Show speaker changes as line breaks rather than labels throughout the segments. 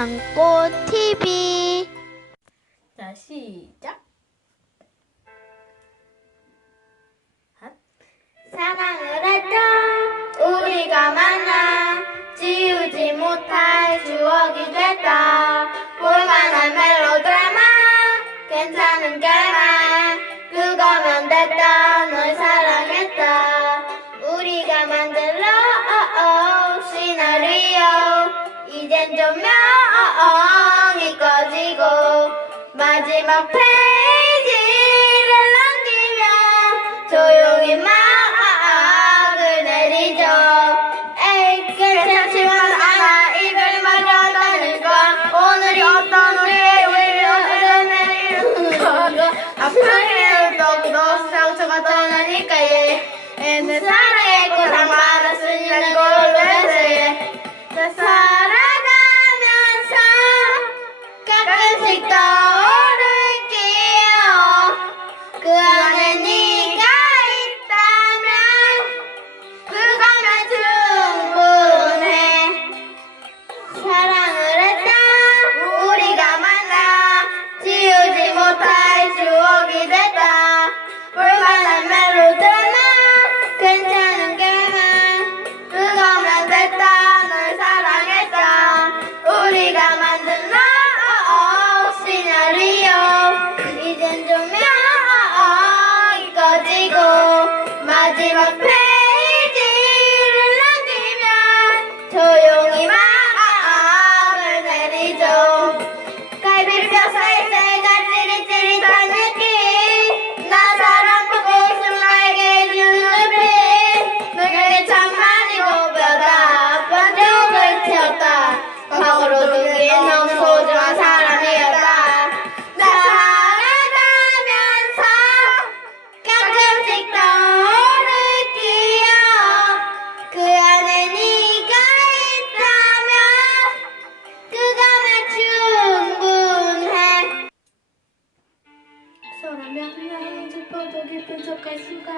사랑꽃 TV
자, 시작. 핫.
사랑을 했다 우리가 만나 지우지 못할 추억이 됐다. 볼만한 멜로드라마 괜찮은 결말 그거면 됐다. 널 사랑했다. 우리가 만든 러브 시나리오. 이젠 조 페이지를 남기며 조용히 막을 내리죠. 에이 괜찮지만 않아 이별이 말렸다는 건 오늘이 어떤 우리의 우리를 어디로 내리는 거 아프기는 더욱더 상처가 떠나니까 얘는 사랑의 꽃을 말았으니 걸로 해서 나 살아가면서 가끔씩 떠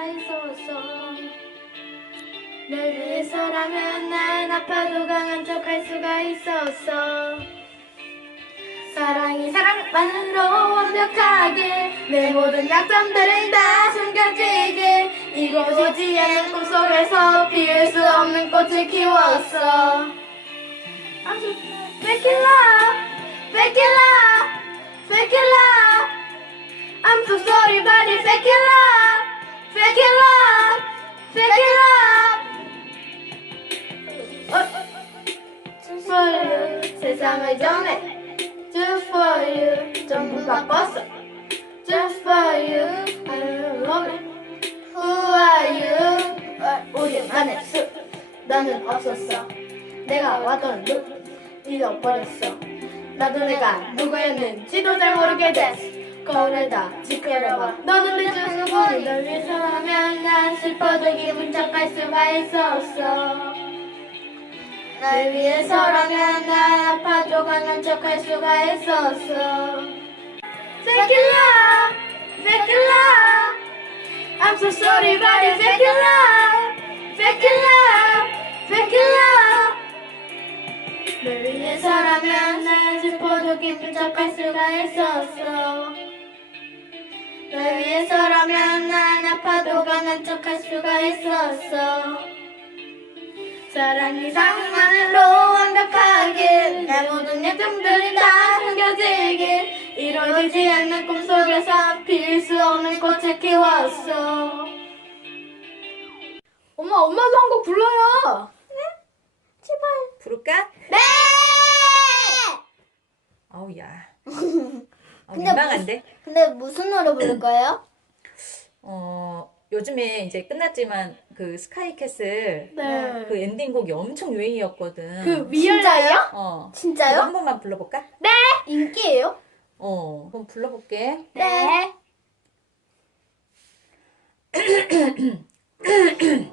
있었어. 널 위해서라면 난 아파도 강한 척 할 수가 있었어. 사랑이 사랑만으로 완벽하게 내 모든 약점들은 다 숨겨지게 이루어지지 않은 꿈속에서 피울 수 없는 꽃을 키웠어. 아주 Fake it love, fake it love, fake it love. I'm so sorry, but it's fake love, fake it love, fake it love. 어, Just for you, 세상을 정해. Just for you, 전부 바꿨어. Just for you, love it. Who are you? 어, 우리만의 숲, 너는 없었어. 내가 왔던 룩, 잊어버렸어. 나도 내가 누구였는지도 잘 모르게 됐어. 거울을 다 지켜봐. 너는 내 주인공이 널 위해서라면 난 슬퍼도 기분 척할 수가 있었어. 날 위해서라면 난 아파도 강한 척할 수가 있었어. Fake it love, fake love. I'm so sorry, but it's fake love, fake love, fake love. 널 위해서라면 난 슬퍼도 기쁜 척할 수가 있었어. 널 위해서라면 난 아파도 강한 척할 수가 있었어. 사랑 이 상만으로 완벽하게 내 모든 약점들이 다 숨겨지게 이루어지지 않는 꿈속에서 필수 없는 꽃을 키웠어. 엄마, 엄마도 한 곡 불러요.
제발
부를까?
네
어우 야. 어,
근데
민망한데.
근데 무슨 노래 부를 거예요?
어 요즘에 이제 끝났지만 그 스카이캐슬
네.
그 엔딩곡이 엄청 유행이었거든.
그
진짜요?
어.
진짜요?
이거 한 번만 불러볼까?
인기예요?
어. 그럼 불러볼게.
네.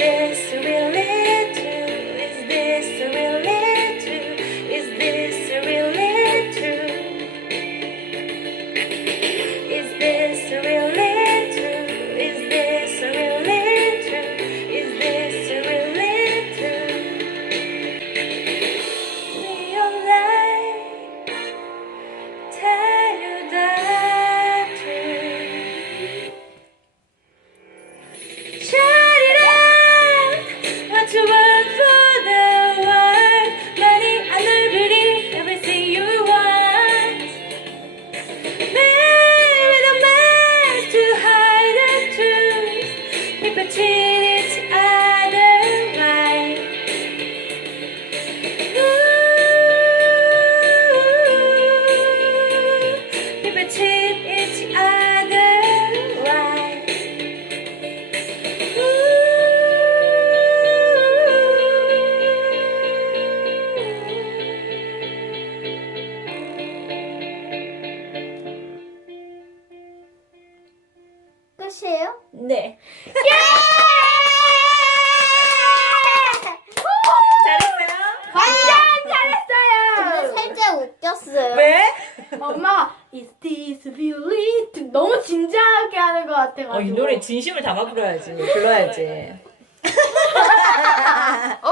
is 네. 잘했어요.
근데 살짝 웃겼어요.
왜?
엄마 Is this really? 너무 진지하게 하는 것 같아가지고.
어, 이 노래 진심을 담아 불러야지. 불러야지.